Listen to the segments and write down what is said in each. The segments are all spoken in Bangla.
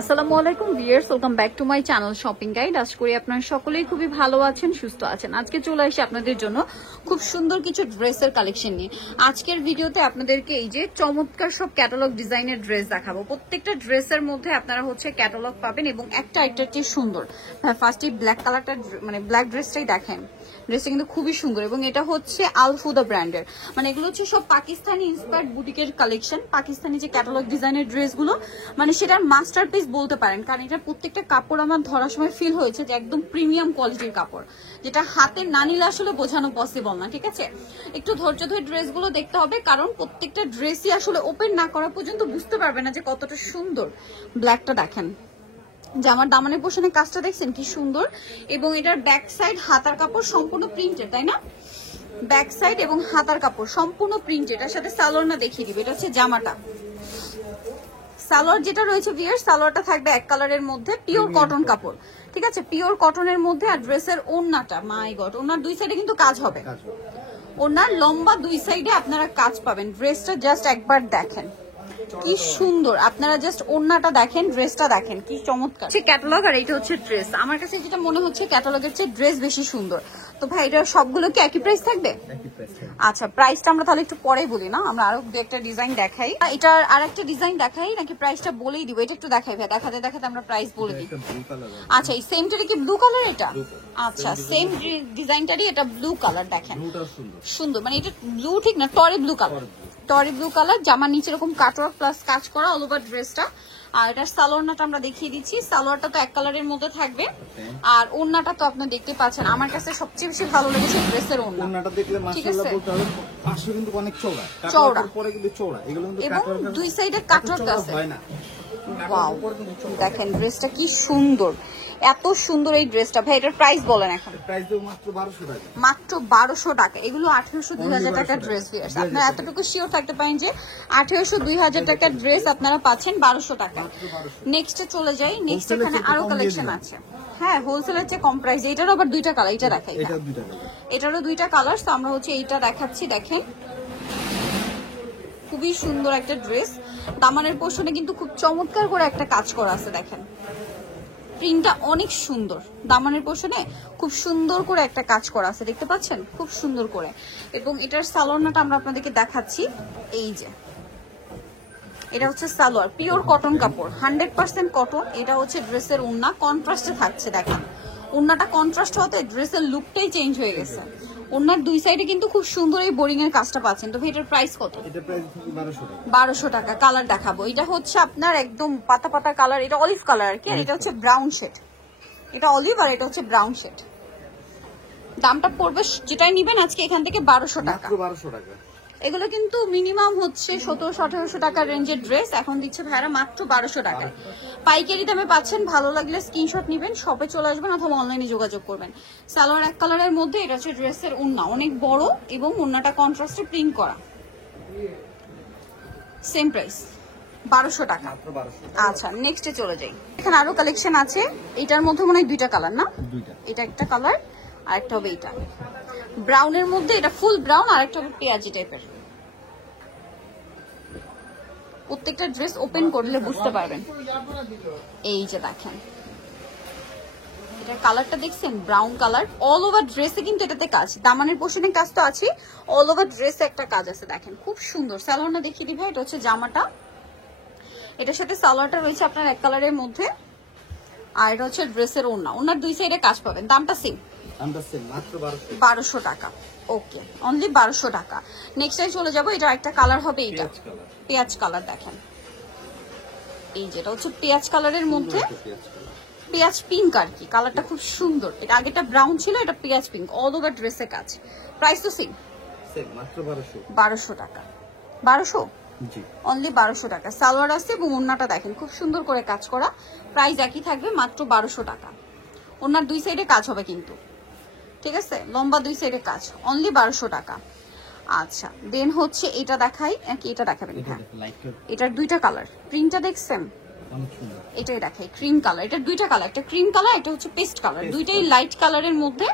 আসসালামু আলাইকুম viewers, welcome back to my channel shopping guide. আশা করি আপনারা সকলেই খুবই ভালো আছেন, সুস্থ আছেন। আজকে চলে আসি আপনাদের জন্য খুব সুন্দর কিছু ড্রেসের কালেকশন নিয়ে। আজকের ভিডিওতে আপনাদেরকে এই যে চমৎকার সব ক্যাটালগ ডিজাইনের ড্রেস দেখাবো। প্রত্যেকটা ড্রেসের মধ্যে আপনারা হচ্ছে ক্যাটালগ পাবেন এবং একটা চেয়ে সুন্দর। ফার্স্টে ব্ল্যাক কালারটা মানে ব্ল্যাক ড্রেসটাই দেখেন, ড্রেসটা কিন্তু খুবই সুন্দর এবং এটা হচ্ছে আলফুদা ব্র্যান্ডের। মানে এগুলো হচ্ছে সব পাকিস্তানি ইন্সপায়ার্ড বুটিকের কালেকশন। পাকিস্তানি যে ক্যাটালগ ডিজাইনের ড্রেসগুলো মানে সেটার মাস্টারপিস বলতে পারেন, কারণ এটা প্রত্যেকটা কাপড় আমার ধরার সময় ফিল হয়েছে যে একদম প্রিমিয়াম কোয়ালিটির কাপড়, যেটা হাতে না নিলে আসলে বোঝানো পসিবল না। ঠিক আছে, একটু ধৈর্য ধরে ড্রেসগুলো দেখতে হবে, কারণ প্রত্যেকটা ড্রেসই আসলে ওপেন না করা পর্যন্ত বুঝতে পারবে না যে কতটা সুন্দর। ব্ল্যাকটা দেখেন, জামার দামানের পোশনে কাজটা দেখছেন কি সুন্দর, এবং এটার ব্যাক সাইড হাতার কাপড় সম্পূর্ণ প্রিন্টেড, তাই না? ব্যাক সাইড এবং হাতার কাপড় সম্পূর্ণ প্রিন্টেড। এর সাথে সালোয়ার না দেখিয়ে দিবে, এটা হচ্ছে জামাটা। সালোয়ার যেটা রয়েছে ভিউয়ার্স, সালোয়ারটা থাকবে এক কালারের মধ্যে, পিওর কটন কাপড়। ঠিক আছে, পিওর কটনের মধ্যে। আর ড্রেসের ওড়নাটা, মাই গড, ওড়নার দুই সাইডে কিন্তু কাজ হবে। ওড়নার লম্বা দুই সাইডে আপনারা কাজ পাবেন। ড্রেসটা জাস্ট একবার দেখেন কি সুন্দর, আপনারা জাস্ট ওড়নাটা দেখেন, ড্রেসটা দেখেন কি চমৎকার। ক্যাটালগ আর এইটা হচ্ছে ড্রেস। আমার কাছে যেটা মনে হচ্ছে ক্যাটালগের চেয়ে ড্রেস বেশি সুন্দর। তো ভাই এটা সবগুলো কি একই প্রাইস থাকবে? আচ্ছা, প্রাইসটা আমরা তাহলে একটু পরে বলি না, আমরা আরো দু একটা ডিজাইন দেখাই। এটার আর একটা ডিজাইন দেখাই নাকি প্রাইসটা বলেই দিব? এটা একটু দেখাই ভাই, দেখাতে দেখাতে আমরা প্রাইস বলে দিই। আচ্ছা, এই সেমটারই কি ব্লু কালার এটা? আচ্ছা, সেম ডিজাইনটারই এটা ব্লু কালার। দেখেন সুন্দর, মানে এটা ব্লু ঠিক না, টরি ব্লু কালার। টরি ব্লু কালার, জামার নিচে এরকম কাটওয়ার্ক প্লাস কাজ করা অল ওভার ড্রেসটা। আর এটার সালোয়ারটা আমরা দেখিয়ে দিচ্ছি। সালোয়ারটা তো এক কালারের মধ্যে থাকবে, আর ওড়নাটা তো আপনি দেখতে পাচ্ছেন। আমার কাছে সবচেয়ে বেশি ভালো লেগেছে ড্রেসের ওড়নাটা দেখলে, মাশাআল্লাহ বলতে হবে, পাশে কিন্তু অনেক চওড়া, চওড়া পরে কিন্তু চওড়া, এগুলো কিন্তু এবং দুই সাইডে কাটওয়ার্ক আছে। ওয়াও, দেখেন ড্রেসটা কি সুন্দর, এত সুন্দর এই ড্রেসটা। ভাই এটার প্রাইস বলেন এখন? প্রাইস দেব মাত্র 1200 টাকা। মাত্র 1200 টাকা। এগুলো 1800 2000 টাকার ড্রেস। আপনারা এতটুকু শিওর থাকতে পারেন যে 1800 2000 টাকার ড্রেস আপনারা পাচ্ছেন 1200 টাকা। নেক্সটে চলে যাই। নেক্সট এখানে আরো কালেকশন আছে। হ্যাঁ, হোলসেলের চেয়ে কম প্রাইস। এটারও আবার দুইটা কালার, এটা দেখাই। এটারও দুইটা কালার। তো আমরা হচ্ছে এইটা দেখাচ্ছি, দেখেন খুবই সুন্দর একটা ড্রেস। দামানের পোর্শনে কিন্তু খুব চমৎকার করে একটা কাজ করা আছে, দেখেন প্রিন্টটা অনেক সুন্দর। দামানের পোর্শনে খুব সুন্দর করে একটা কাজ করা আছে, দেখতে পাচ্ছেন খুব সুন্দর করে। এবং এটার সালোয়ারটা আমরা আপনাদেরকে দেখাচ্ছি। এই যে এটা হচ্ছে সালোয়ার, পিওর কটন কাপড়, 100% কটন। এটা হচ্ছে ড্রেসের ওড়না, কন্ট্রাস্টে থাকছে। দেখেন ওড়নাটা কন্ট্রাস্ট হতে ড্রেসের লুকটাই চেঞ্জ হয়ে গেছে। ওড়নার দুই সাইডে কিন্তু খুব সুন্দর এই বোরিং এর কাজটা পাচ্ছেন। তো এটার প্রাইস কত? এটার প্রাইস 1200 টাকা। কালার দেখাবো, এটা হচ্ছে আপনার একদম পাতা পাতা কালার, এটা অলিভ কালার আর কি, আর এটা হচ্ছে ব্রাউন শেড। এটা অলিভ আর এটা হচ্ছে ব্রাউন শেড। দামটা পড়বে, যেটাই নিবেন আজকে এখান থেকে 1200 টাকা। 1200 টাকা। এগুলো কিন্তু মিনিমাম হচ্ছে 1700-1800 টাকার রেঞ্জের ড্রেস, এখন দিচ্ছে ভাইরা মাত্র 1200 টাকায়। পাইকারি দামে পাচ্ছেন। ভালো লাগলে স্ক্রিনশট নেবেন, শপে চলে আসবেন অথবা অনলাইনে যোগাযোগ করবেন। সালোয়ার এক কালারের মধ্যে, এটা হচ্ছে ড্রেসের ওড়না, অনেক বড় এবং ওড়নাটা কন্ট্রাস্টে প্রিন্ট করা। সেম প্রাইস 1200 টাকা। আচ্ছা, নেক্সটে চলে যাই। এখানে আরো কালেকশন আছে। এটার মধ্যে মনে হয় দুইটা কালার না? এটা একটা কালার আর একটা হবে এটা ব্রাউনের মধ্যে, এটা ফুল ব্রাউন, আর একটা হবে পেঁয়াজি টাইপের। প্রত্যেকটা ড্রেস ওপেন করলে বুঝতে পারবেন। এই যে দেখেন এটার কালারটা দেখছেন, ব্রাউন কালার। অল ওভার ড্রেসে কিন্তু এটাতে কাজ, দামানের পোর্শনে কাজ তো আছে, অল ওভার ড্রেসে একটা কাজ আছে। দেখেন খুব সুন্দর। সালোয়ারটা দেখিয়ে দিবে, এটা হচ্ছে জামাটা। এটার সাথে সালোয়ারটা রয়েছে আপনার এক কালারের মধ্যে, আর এটা হচ্ছে ড্রেসের ওড়না। ওড়নার দুই সাইডে কাজ পাবেন। দামটা সেম, মাত্র 1200 টাকা। ওকে, অনলি 1200 টাকা। নেক্সট টাইম চলে যাবো। এটা একটা কালার হবে, এটা পেঁয়াজ কালার। দেখেন এই যেটা হচ্ছে পেঁয়াজ কালারের মধ্যে, পেঁয়াজ পিঙ্ক আর কি, কালারটা খুব সুন্দর। এটা আগেটা ব্রাউন ছিল, এটা পেঁয়াজ পিঙ্ক। অল ওভার ড্রেসে কাজ। প্রাইস তো সেম, মাত্র 1200 টাকা। 1200, অনলি 1200 টাকা। সালোয়ার আছে এবং ওড়নাটা দেখেন খুব সুন্দর করে কাজ করা। প্রাইস একই থাকবে, মাত্র 1200 টাকা। ওড়নার দুই সাইডে কাজ হবে কিন্তু, ঠিক আছে, লম্বা দুই সাইডে কাজ, অনলি 1200 টাকা। আচ্ছা, দেন হচ্ছে এটা দেখাই নাকি এটা দেখাবেন? হ্যাঁ, এটার দুইটা কালার, প্রিন্টটা দেখছেন, এটাই দেখাই ক্রিম কালার। এটার দুইটা কালার, একটা ক্রিম কালার, এটা হচ্ছে পেস্ট কালার। দুইটাই লাইট কালারের মধ্যে,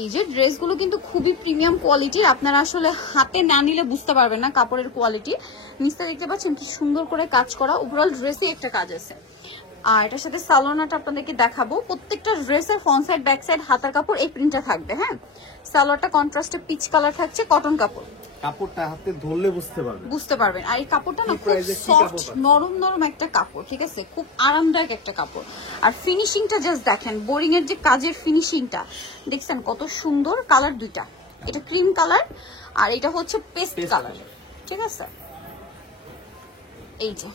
এই যে ড্রেসগুলো কিন্তু খুবই প্রিমিয়াম কোয়ালিটির, আপনারা আসলে হাতে না নিলে বুঝতে পারবেন না কাপড়ের কোয়ালিটি। নিচে দেখতে পাচ্ছেন কি সুন্দর করে কাজ করা, ওভারঅল ড্রেসে একটা কাজ আছে। আর এটার সাথে সালোয়ারটা আপনাদেরকে দেখাবো, প্রত্যেকটা ড্রেসের ফ্রন্ট সাইড ব্যাক সাইড হাতার কাপড় এই প্রিন্টটা থাকবে। হ্যাঁ, সালোয়ারটা কন্ট্রাস্টে পিচ কালার থাকছে, কটন কাপড়, কাপড়টা হাতে ধরলে বুঝতে পারবেন। আর এই কাপড়টা না খুব সফট নরম নরম একটা কাপড়, ঠিক আছে, খুব আরামদায়ক একটা কাপড়। আর ফিনিশিংটা জাস্ট দেখেন, বোরিং এর যে কাজের ফিনিশিংটা দেখছেন কত সুন্দর। কালার দুইটা, এটা ক্রিম কালার আর এটা হচ্ছে পেস্ট কালার, ঠিক আছে। এই যে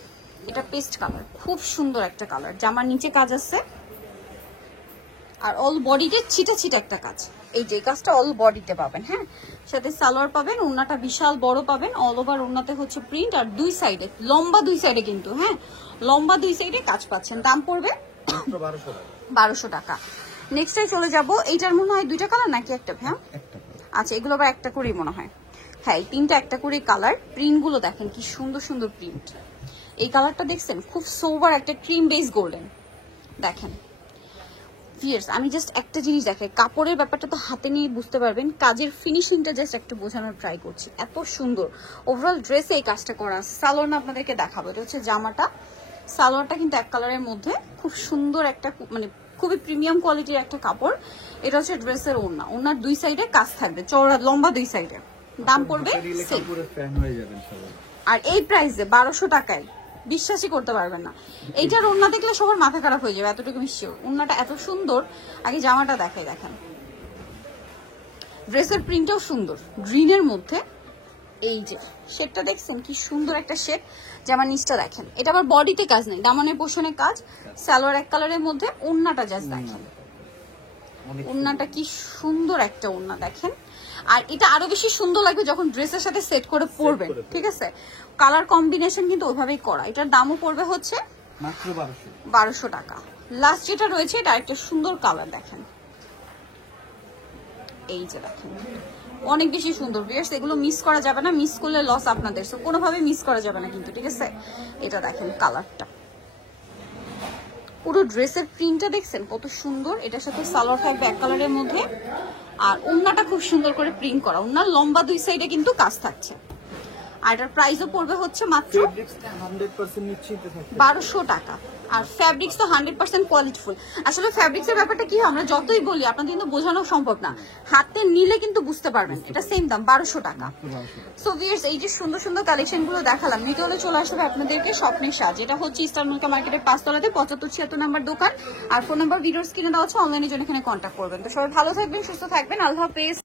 এটা পেস্ট কালার, খুব সুন্দর একটা কালার। জামার নিচে কাজ আছে আর অল বডিতে ছিটা ছিটা একটা কাজ। এই যে কাজটা অল বডিতে পাবেন। হ্যাঁ, সাথে সালোয়ার পাবেন, ওড়নাটা বিশাল বড় পাবেন, অল ওভার ওড়নাতে হচ্ছে প্রিন্ট আর দুই সাইডে লম্বা, দুই সাইডে কিন্তু, হ্যাঁ লম্বা দুই সাইডে কাজ পাচ্ছেন। দাম পড়বে 1200 টাকা। নেক্সটে চলে যাব, এইটার মনে হয় দুইটা কালার নাকি একটা? হ্যাঁ আচ্ছা, এগুলো আবার একটা করেই মনে হয়। হ্যাঁ, তিনটা একটা করে কালার। প্রিন্ট গুলো দেখেন কি সুন্দর সুন্দর প্রিন্ট। এই কালারটা দেখছেন, খুব সোবার একটা ক্রিম বেস গোল্ডেন। দেখেন ভিউয়ার্স, আমি জাস্ট একটা জিনিস দেখাই, কাপড়ের ব্যাপারটা তো হাতে নিয়ে বুঝতে পারবেন, কাজের ফিনিশিংটা জাস্ট একটু বোঝানোর ট্রাই করছি। এত সুন্দর ওভারঅল ড্রেসে এই কাজটা করা। সালোয়ার আপনাদেরকে দেখাবো, এটা হচ্ছে জামাটা। সালোয়ারটা কিন্তু এক কালারের মধ্যে, খুব সুন্দর একটা মানে খুবই প্রিমিয়াম কোয়ালিটির একটা কাপড়। এটা হচ্ছে ড্রেসের ওড়না, ওড়নার দুই সাইডে কাজ থাকবে, চওড়া লম্বা দুই সাইডে। দাম পড়বে আর এই প্রাইসে 1200 টাকায় বিশ্বাসই করতে পারবেন না। এইটার ওড়না দেখলে সবার মাথা খারাপ হয়ে যাবে, এতটুকু আমি শিওর। ওড়নাটা এত সুন্দর। আগে জামাটা দেখাই, দেখেন ড্রেসের প্রিন্টটাও সুন্দর, গ্রিনের মধ্যে। এই যে শেপটা দেখছেন কি সুন্দর একটা শেপ। জামার নিচটা দেখেন, এটা আবার বডিতে কাজ নেই, দামানের পোর্শনে কাজ। সালোয়ার এক কালারের মধ্যে, ওড়নাটা জাস্ট দেখেন, ওড়নাটা কি সুন্দর একটা ওড়না দেখেন। আর এটা আরো বেশি সুন্দর লাগবে যখন ড্রেসের সাথে সেট করে পরবেন, ঠিক আছে। কালার কম্বিনেশন কিন্তু ওইভাবেই করা। এটার দামও পড়বে হচ্ছে মাত্র 1200 টাকা। লাস্ট যেটা রয়েছে এটা একটা সুন্দর কালার দেখেন, এই যে দেখেন অনেক বেশি সুন্দর। ভিউয়ার্স, এগুলো মিস করা যাবে না, মিস করলে লস আপনাদের, সো কোনোভাবে মিস করা যাবে না কিন্তু, ঠিক আছে। এটা দেখেন কালারটা, পুরো ড্রেসের প্রিন্টটা দেখছেন কত সুন্দর। এটার সাথে সালোয়ার থাকবে এক কালারের মধ্যে, আর ওড়নাটা খুব সুন্দর করে প্রিন্ট করা। ওড়নার লম্বা দুই সাইডে কিন্তু কাজ থাকছে। আর এটার প্রাইসও পড়বে হচ্ছে মাত্র 1200 টাকা। আর ফ্যাব্রিক্স তো 100% কোয়ালিটিফুল। আসলে ফ্যাব্রিক্সের ব্যাপারটা কি হয়, আমরা যতই বলি আপনাদের কিন্তু বোঝানো সম্ভব না, হাতে নিলে কিন্তু বুঝতে পারবেন। এটা সেম দাম 1200 টাকা। সো ভিউয়ার্স, এই যে সুন্দর সুন্দর কালেকশন গুলো দেখালাম, নিতে হলে চলে আসবে আপনাদেরকে স্বপ্নের সাজ। এটা হচ্ছে ইস্টার্ন মল্লিকা মার্কেটের 5 তলাতে 7576 নাম্বার দোকান। আর ফোন নাম্বার ভিডিওর স্ক্রিনে দেওয়া আছে, অনলাইনের জন্য এখানে কন্ট্যাক্ট করবেন। তো সবাই ভালো থাকবেন, সুস্থ থাকবেন, আল্লাহ হাফেজ।